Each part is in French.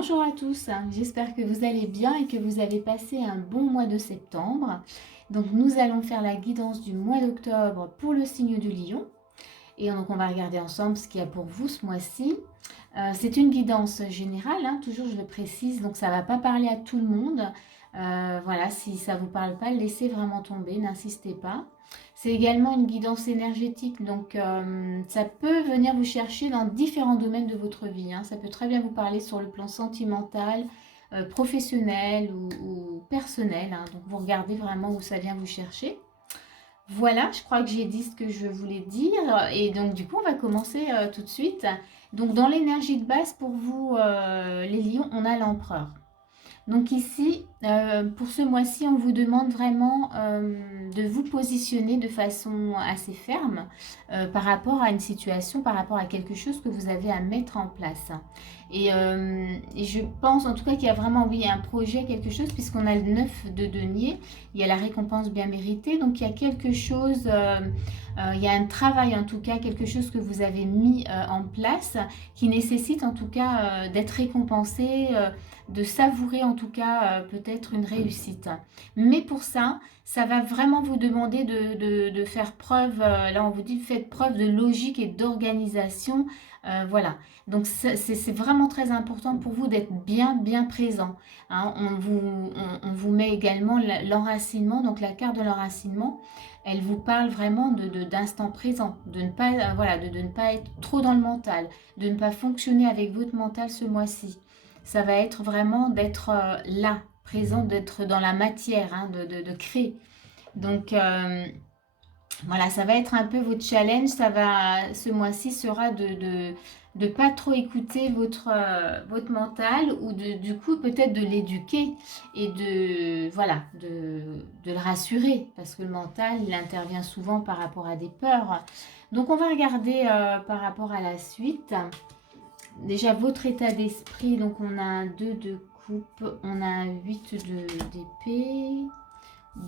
Bonjour à tous, j'espère que vous allez bien et que vous avez passé un bon mois de septembre. Donc nous allons faire la guidance du mois d'octobre pour le signe du Lion. Et donc on va regarder ensemble ce qu'il y a pour vous ce mois-ci. C'est une guidance générale, toujours je le précise, donc ça ne va pas parler à tout le monde. Voilà, si ça ne vous parle pas, laissez vraiment tomber, n'insistez pas. C'est également une guidance énergétique, donc ça peut venir vous chercher dans différents domaines de votre vie. Ça peut très bien vous parler sur le plan sentimental, professionnel ou personnel. Donc vous regardez vraiment où ça vient vous chercher. Voilà, je crois que j'ai dit ce que je voulais dire et donc du coup on va commencer tout de suite. Donc dans l'énergie de base pour vous les lions, on a l'empereur. Donc ici, pour ce mois-ci, on vous demande vraiment de vous positionner de façon assez ferme par rapport à une situation, par rapport à quelque chose que vous avez à mettre en place. Et je pense en tout cas qu'il y a vraiment, oui, un projet, quelque chose, puisqu'on a le 9 de denier, il y a la récompense bien méritée, donc il y a quelque chose, il y a un travail en tout cas, quelque chose que vous avez mis en place qui nécessite en tout cas d'être récompensé, de savourer en tout cas peut-être une réussite. Mais pour ça, ça va vraiment vous demander de faire preuve, là on vous dit faites preuve de logique et d'organisation. Voilà, donc c'est vraiment très important pour vous d'être bien présent. On vous met également l'enracinement, donc la carte de l'enracinement, elle vous parle vraiment d'instant présent, de ne pas, de ne pas être trop dans le mental, de ne pas fonctionner avec votre mental ce mois-ci. Ça va être vraiment d'être là, présent, d'être dans la matière, de créer. Donc voilà, ça va être un peu votre challenge. Ce mois-ci sera de pas trop écouter votre mental ou du coup peut-être de l'éduquer et de le rassurer parce que le mental il intervient souvent par rapport à des peurs. Donc on va regarder par rapport à la suite. Déjà votre état d'esprit, donc on a un 2 de coupe, on a un 8 d'épée,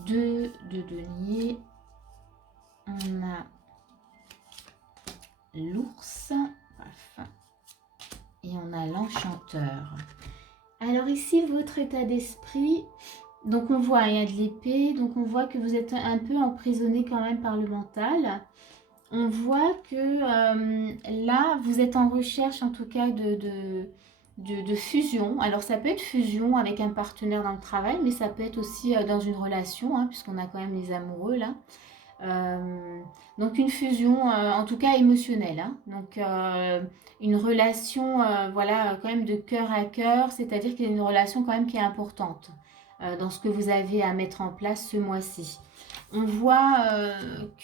2 de denier, on a l'ours, et on a l'enchanteur. Alors ici, votre état d'esprit, donc on voit, il y a de l'épée, donc on voit que vous êtes un peu emprisonné quand même par le mental. On voit que là, vous êtes en recherche en tout cas de fusion. Alors ça peut être fusion avec un partenaire dans le travail, mais ça peut être aussi dans une relation, puisqu'on a quand même les amoureux là. Donc une fusion en tout cas émotionnelle, donc une relation voilà quand même de cœur à cœur, c'est-à-dire qu'il y a une relation quand même qui est importante dans ce que vous avez à mettre en place ce mois-ci. On voit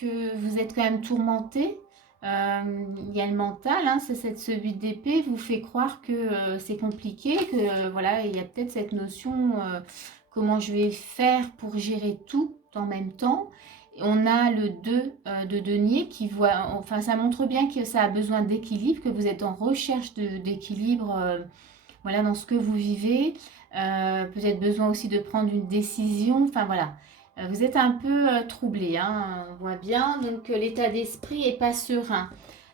que vous êtes quand même tourmenté. Il y a le mental, ce 8 d'épée vous fait croire que c'est compliqué, que voilà, il y a peut-être cette notion comment je vais faire pour gérer tout en même temps. On a le 2 de denier qui voit, enfin ça montre bien que ça a besoin d'équilibre, que vous êtes en recherche d'équilibre voilà, dans ce que vous vivez. Peut-être besoin aussi de prendre une décision, enfin voilà. Vous êtes un peu troublé, on voit bien, donc l'état d'esprit est pas serein.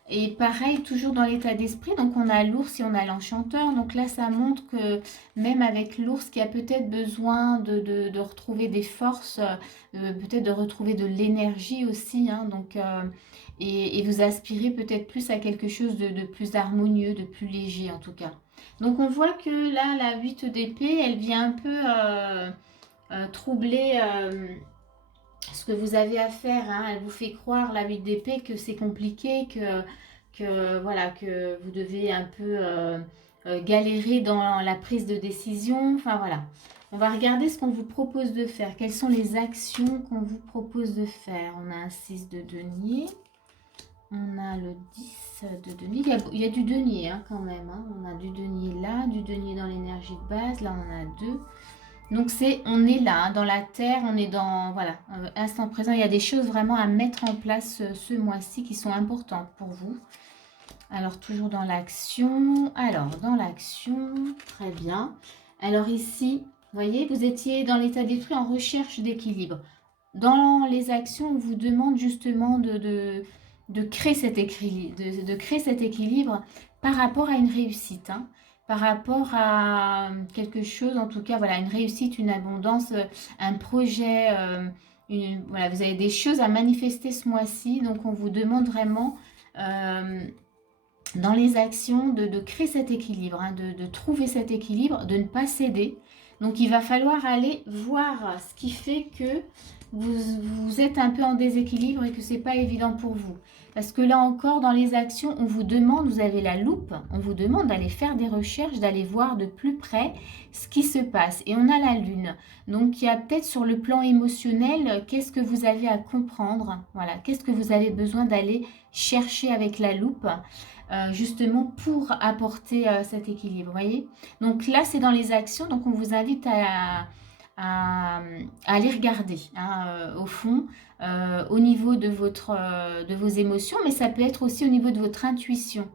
Et pareil, toujours dans l'état d'esprit, donc on a l'ours et on a l'enchanteur. Donc là, ça montre que même avec l'ours qui a peut-être besoin de retrouver des forces, peut-être de retrouver de l'énergie aussi, donc, et vous aspirez peut-être plus à quelque chose de plus harmonieux, de plus léger en tout cas. Donc on voit que là, la 8 d'épée, elle vient un peu troubler ce que vous avez à faire. Elle vous fait croire, la 8 d'épée, que c'est compliqué, voilà, que vous devez un peu galérer dans la prise de décision. Enfin voilà. On va regarder ce qu'on vous propose de faire. Quelles sont les actions qu'on vous propose de faire? On a un 6 de denier. On a le 10 de denier. Il y a du denier quand même. On a du denier là, du denier dans l'énergie de base. Là, on a 2. Donc, on est là, dans la terre. On est dans, voilà, instant présent. Il y a des choses vraiment à mettre en place ce mois-ci qui sont importantes pour vous. Alors, toujours dans l'action. Alors, dans l'action, très bien. Alors ici, vous voyez, vous étiez dans l'état d'esprit en recherche d'équilibre. Dans les actions, on vous demande justement de créer cet équilibre, par rapport à une réussite, par rapport à quelque chose, en tout cas, voilà, une réussite, une abondance, un projet, voilà, vous avez des choses à manifester ce mois-ci, donc on vous demande vraiment dans les actions de créer cet équilibre, hein, de trouver cet équilibre, de ne pas céder. Donc il va falloir aller voir ce qui fait que vous êtes un peu en déséquilibre et que c'est pas évident pour vous. Parce que là encore, dans les actions, on vous demande, vous avez la loupe, on vous demande d'aller faire des recherches, d'aller voir de plus près ce qui se passe. Et on a la lune. Donc il y a peut-être sur le plan émotionnel, qu'est-ce que vous avez à comprendre, voilà, qu'est-ce que vous avez besoin d'aller chercher avec la loupe, justement pour apporter cet équilibre, vous voyez. Donc là, c'est dans les actions, donc on vous invite à aller regarder, hein, au fond, au niveau de vos émotions, mais ça peut être aussi au niveau de votre intuition,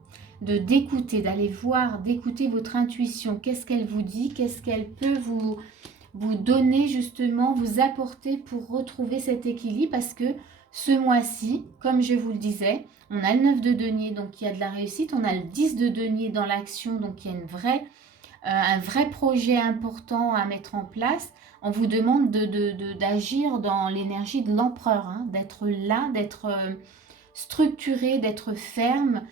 d'écouter, d'aller voir, d'écouter votre intuition, qu'est-ce qu'elle vous dit, qu'est-ce qu'elle peut vous donner justement, vous apporter pour retrouver cet équilibre, parce que ce mois-ci, comme je vous le disais, on a le 9 de denier, donc il y a de la réussite, on a le 10 de denier dans l'action, donc il y a un vrai projet important à mettre en place. On vous demande d'agir dans l'énergie de l'empereur, hein, d'être là, d'être structuré, d'être ferme,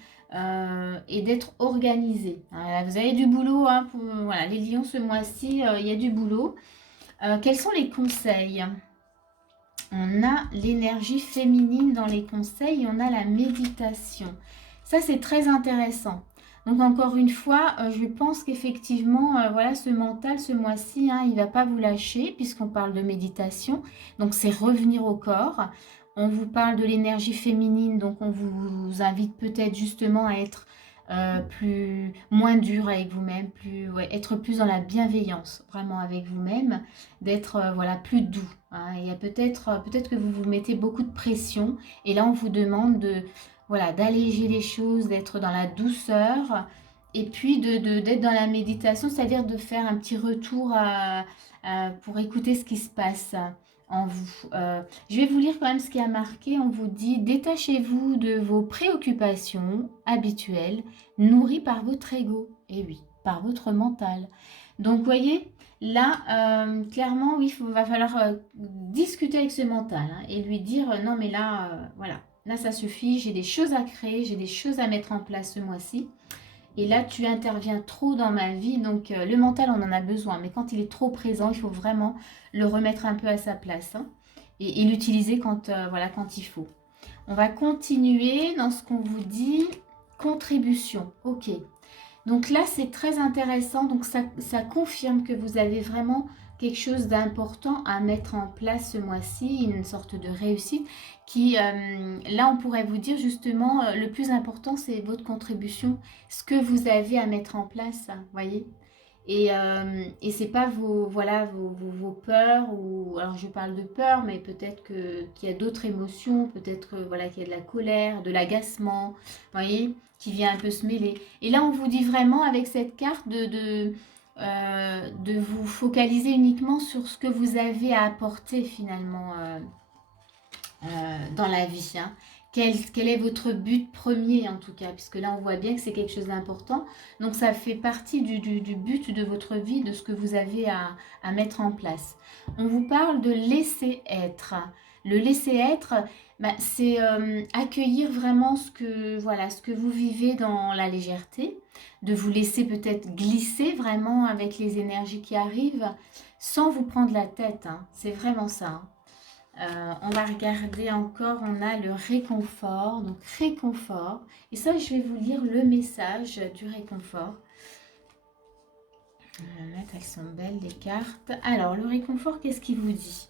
et d'être organisé. Vous avez du boulot, hein, voilà, les lions ce mois-ci, il y a du boulot. Quels sont les conseils? On a l'énergie féminine dans les conseils et on a la méditation. Ça, c'est très intéressant. Donc, encore une fois, je pense qu'effectivement, voilà, ce mental, ce mois-ci, hein, il ne va pas vous lâcher puisqu'on parle de méditation. Donc, c'est revenir au corps. On vous parle de l'énergie féminine, donc on vous invite peut-être justement à être moins dur avec vous-même, être plus dans la bienveillance vraiment avec vous-même, d'être voilà, plus doux, hein. Il y a peut-être que vous vous mettez beaucoup de pression et là on vous demande voilà, d'alléger les choses, d'être dans la douceur et puis d'être dans la méditation, c'est-à-dire de faire un petit retour pour écouter ce qui se passe en vous. Je vais vous lire quand même ce qui a marqué. On vous dit: détachez-vous de vos préoccupations habituelles nourries par votre ego. Et oui, par votre mental. Donc, vous voyez, là, clairement, oui, va falloir discuter avec ce mental, hein, et lui dire non, mais là, voilà, là, ça suffit. J'ai des choses à créer, j'ai des choses à mettre en place ce mois-ci. Et là, tu interviens trop dans ma vie. Donc, le mental, on en a besoin. Mais quand il est trop présent, il faut vraiment le remettre un peu à sa place, hein, et l'utiliser quand, voilà, quand il faut. On va continuer dans ce qu'on vous dit. Contribution. Ok. Donc là, c'est très intéressant. Donc, ça confirme que vous avez vraiment quelque chose d'important à mettre en place ce mois-ci, une sorte de réussite qui, là, on pourrait vous dire justement, le plus important, c'est votre contribution, ce que vous avez à mettre en place, vous voyez. Et c'est pas voilà, vos peurs, ou alors je parle de peur, mais peut-être qu'il y a d'autres émotions, peut-être voilà, qu'il y a de la colère, de l'agacement, vous voyez, qui vient un peu se mêler. Et là, on vous dit vraiment avec cette carte de vous focaliser uniquement sur ce que vous avez à apporter finalement dans la vie, hein. Quel est votre but premier en tout cas, puisque là on voit bien que c'est quelque chose d'important. Donc ça fait partie du but de votre vie, de ce que vous avez à mettre en place. On vous parle de laisser être. Le laisser être, bah, c'est accueillir vraiment voilà, ce que vous vivez dans la légèreté, de vous laisser peut-être glisser vraiment avec les énergies qui arrivent, sans vous prendre la tête, hein. C'est vraiment ça, hein. On va regarder encore, on a le réconfort, donc réconfort. Et ça, je vais vous lire le message du réconfort. On va mettre, elles sont belles les cartes. Alors, le réconfort, qu'est-ce qu'il vous dit?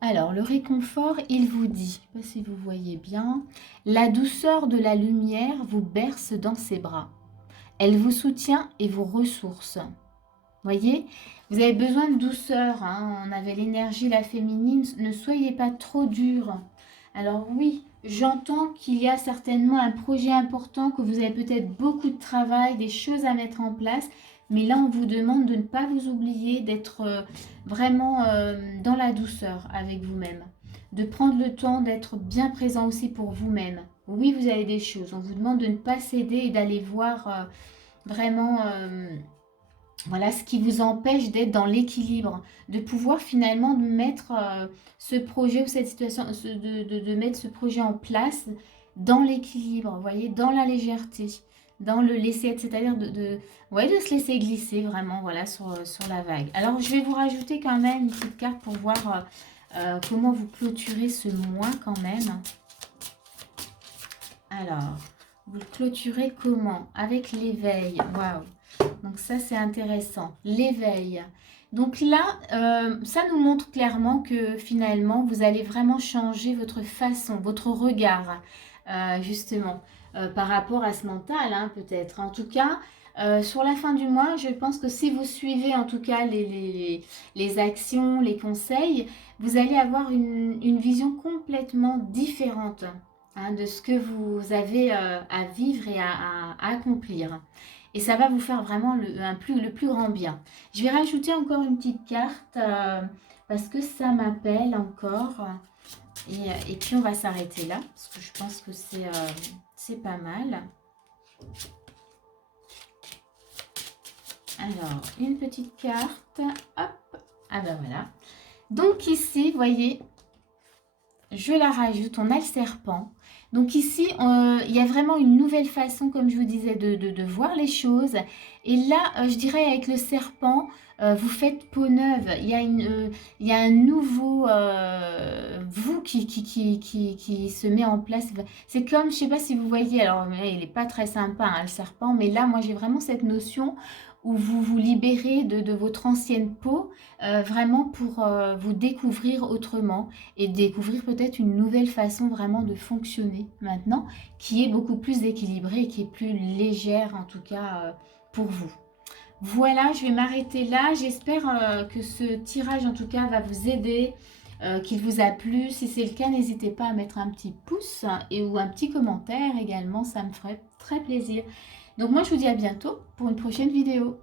Alors, le réconfort, il vous dit, je ne sais pas si vous voyez bien, la douceur de la lumière vous berce dans ses bras. Elle vous soutient et vous ressource. Voyez, vous avez besoin de douceur, hein. On avait l'énergie, la féminine, ne soyez pas trop dur. Alors oui, j'entends qu'il y a certainement un projet important, que vous avez peut-être beaucoup de travail, des choses à mettre en place, mais là on vous demande de ne pas vous oublier, d'être vraiment dans la douceur avec vous-même, de prendre le temps d'être bien présent aussi pour vous-même. Oui, vous avez des choses, on vous demande de ne pas céder et d'aller voir vraiment Voilà ce qui vous empêche d'être dans l'équilibre, de pouvoir finalement mettre ce projet ou cette situation, de mettre ce projet en place dans l'équilibre, vous voyez, dans la légèreté, dans le laisser être, c'est-à-dire ouais, de se laisser glisser vraiment, voilà, sur la vague. Alors, je vais vous rajouter quand même une petite carte pour voir comment vous clôturez ce mois quand même. Alors, vous le clôturez comment? Avec l'éveil, waouh! Donc ça, c'est intéressant. L'éveil. Donc là, ça nous montre clairement que finalement, vous allez vraiment changer votre façon, votre regard, justement, par rapport à ce mental, hein, peut-être. En tout cas, sur la fin du mois, je pense que si vous suivez en tout cas les actions, les conseils, vous allez avoir une vision complètement différente, hein, de ce que vous avez à vivre et à accomplir. Et ça va vous faire vraiment le plus grand bien. Je vais rajouter encore une petite carte parce que ça m'appelle encore. Et puis on va s'arrêter là parce que je pense que c'est pas mal. Alors, une petite carte. Hop. Ah ben voilà. Donc ici, vous voyez, je la rajoute. On a le serpent. Donc ici, il y a vraiment une nouvelle façon, comme je vous disais, de voir les choses. Et là, je dirais avec le serpent, vous faites peau neuve. Il y a un nouveau vous qui se met en place. C'est comme, je ne sais pas si vous voyez, alors il n'est pas très sympa, hein, le serpent, mais là, moi, j'ai vraiment cette notion où vous vous libérez de votre ancienne peau, vraiment pour vous découvrir autrement et découvrir peut-être une nouvelle façon vraiment de fonctionner maintenant, qui est beaucoup plus équilibrée et qui est plus légère en tout cas pour vous. Voilà, je vais m'arrêter là. J'espère que ce tirage en tout cas va vous aider, qu'il vous a plu. Si c'est le cas, n'hésitez pas à mettre un petit pouce ou un petit commentaire également, ça me ferait très plaisir. Donc moi je vous dis à bientôt pour une prochaine vidéo.